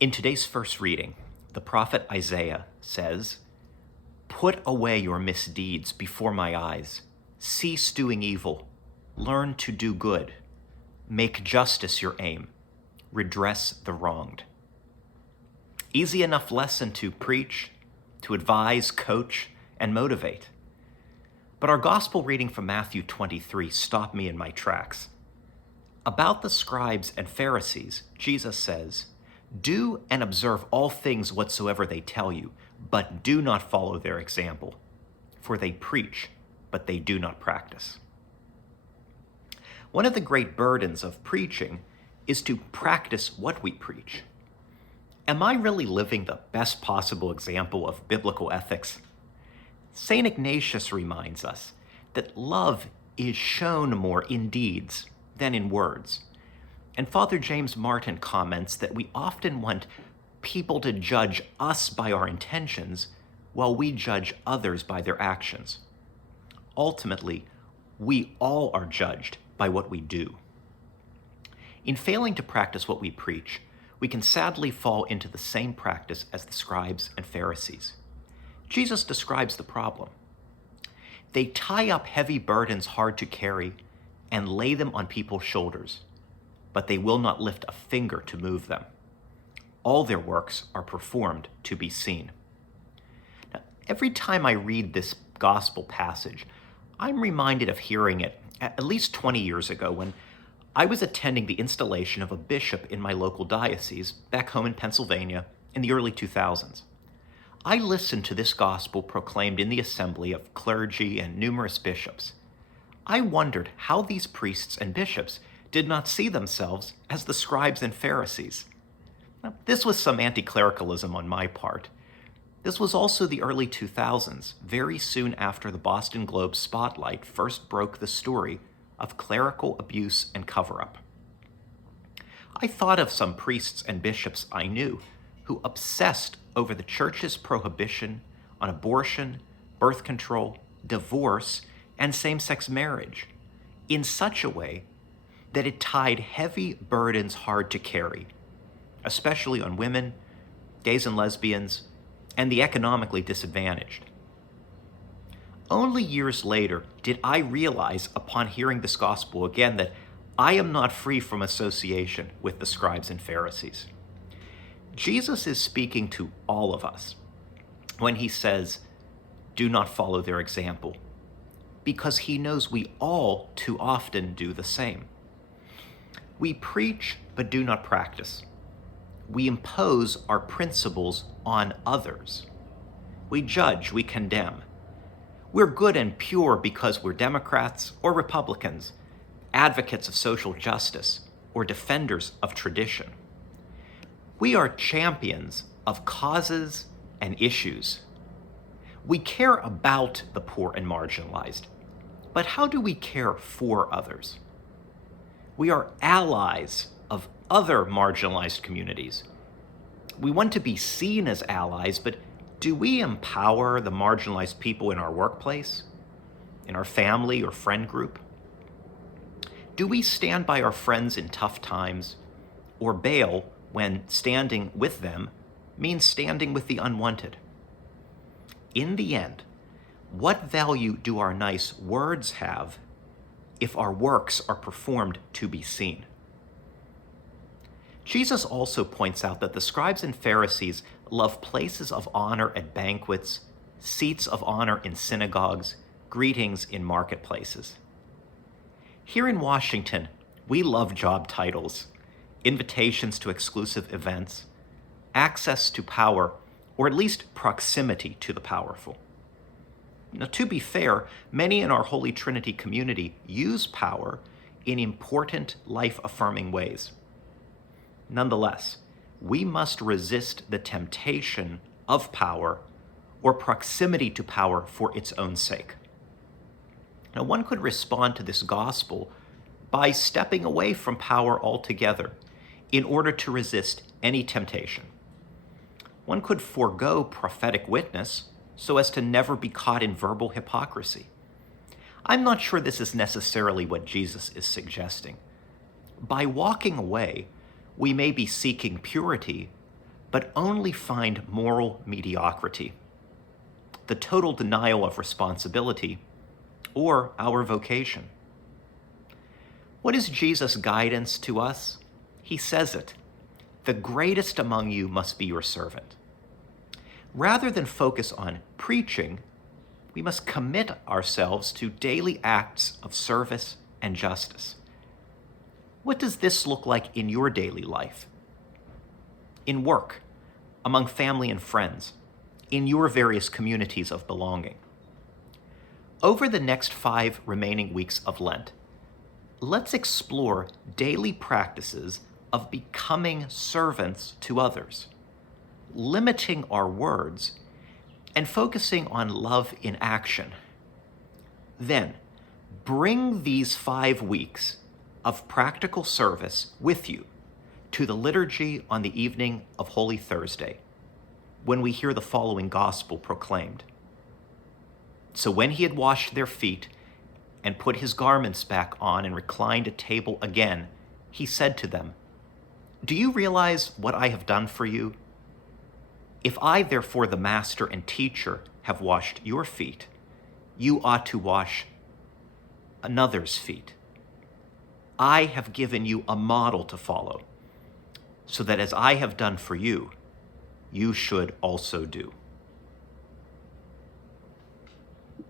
In today's first reading, the prophet Isaiah says, "Put away your misdeeds before my eyes. Cease doing evil. Learn to do good. Make justice your aim. Redress the wronged." Easy enough lesson to preach, to advise, coach, and motivate. But our gospel reading from Matthew 23 stopped me in my tracks. About the scribes and Pharisees, Jesus says, "Do and observe all things whatsoever they tell you, but do not follow their example. For they preach, but they do not practice." One of the great burdens of preaching is to practice what we preach. Am I really living the best possible example of biblical ethics? St. Ignatius reminds us that love is shown more in deeds than in words. And Father James Martin comments that we often want people to judge us by our intentions while we judge others by their actions. Ultimately, we all are judged by what we do. In failing to practice what we preach, we can sadly fall into the same practice as the scribes and Pharisees. Jesus describes the problem. They tie up heavy burdens hard to carry and lay them on people's shoulders, but they will not lift a finger to move them. All their works are performed to be seen. Now, every time I read this gospel passage, I'm reminded of hearing it at least 20 years ago when I was attending the installation of a bishop in my local diocese back home in Pennsylvania in the early 2000s. I listened to this gospel proclaimed in the assembly of clergy and numerous bishops. I wondered how these priests and bishops did not see themselves as the scribes and Pharisees. Now, this was some anti-clericalism on my part. This was also the early 2000s, very soon after the Boston Globe spotlight first broke the story of clerical abuse and cover-up. I thought of some priests and bishops I knew who obsessed over the church's prohibition on abortion, birth control, divorce, and same-sex marriage in such a way that it tied heavy burdens hard to carry, especially on women, gays and lesbians, and the economically disadvantaged. Only years later did I realize upon hearing this gospel again that I am not free from association with the scribes and Pharisees. Jesus is speaking to all of us when he says, "Do not follow their example," because he knows we all too often do the same. We preach but do not practice. We impose our principles on others. We judge, we condemn. We're good and pure because we're Democrats or Republicans, advocates of social justice or defenders of tradition. We are champions of causes and issues. We care about the poor and marginalized, but how do we care for others? We are allies of other marginalized communities. We want to be seen as allies, but do we empower the marginalized people in our workplace, in our family or friend group? Do we stand by our friends in tough times or bail when standing with them means standing with the unwanted? In the end, what value do our nice words have if our works are performed to be seen? Jesus also points out that the scribes and Pharisees love places of honor at banquets, seats of honor in synagogues, greetings in marketplaces. Here in Washington, we love job titles, invitations to exclusive events, access to power, or at least proximity to the powerful. Now, to be fair, many in our Holy Trinity community use power in important, life-affirming ways. Nonetheless, we must resist the temptation of power or proximity to power for its own sake. Now, one could respond to this gospel by stepping away from power altogether in order to resist any temptation. One could forego prophetic witness so as to never be caught in verbal hypocrisy. I'm not sure this is necessarily what Jesus is suggesting. By walking away, we may be seeking purity, but only find moral mediocrity, the total denial of responsibility, or our vocation. What is Jesus' guidance to us? He says it. The greatest among you must be your servant. Rather than focus on preaching, we must commit ourselves to daily acts of service and justice. What does this look like in your daily life? In work, among family and friends, in your various communities of belonging. Over the next 5 remaining weeks of Lent, let's explore daily practices of becoming servants to others, limiting our words, and focusing on love in action. Then, bring these 5 weeks of practical service with you to the liturgy on the evening of Holy Thursday, when we hear the following gospel proclaimed. So when he had washed their feet and put his garments back on and reclined at table again, he said to them, "Do you realize what I have done for you? If I, therefore, the master and teacher, have washed your feet, you ought to wash another's feet. I have given you a model to follow, so that as I have done for you, you should also do."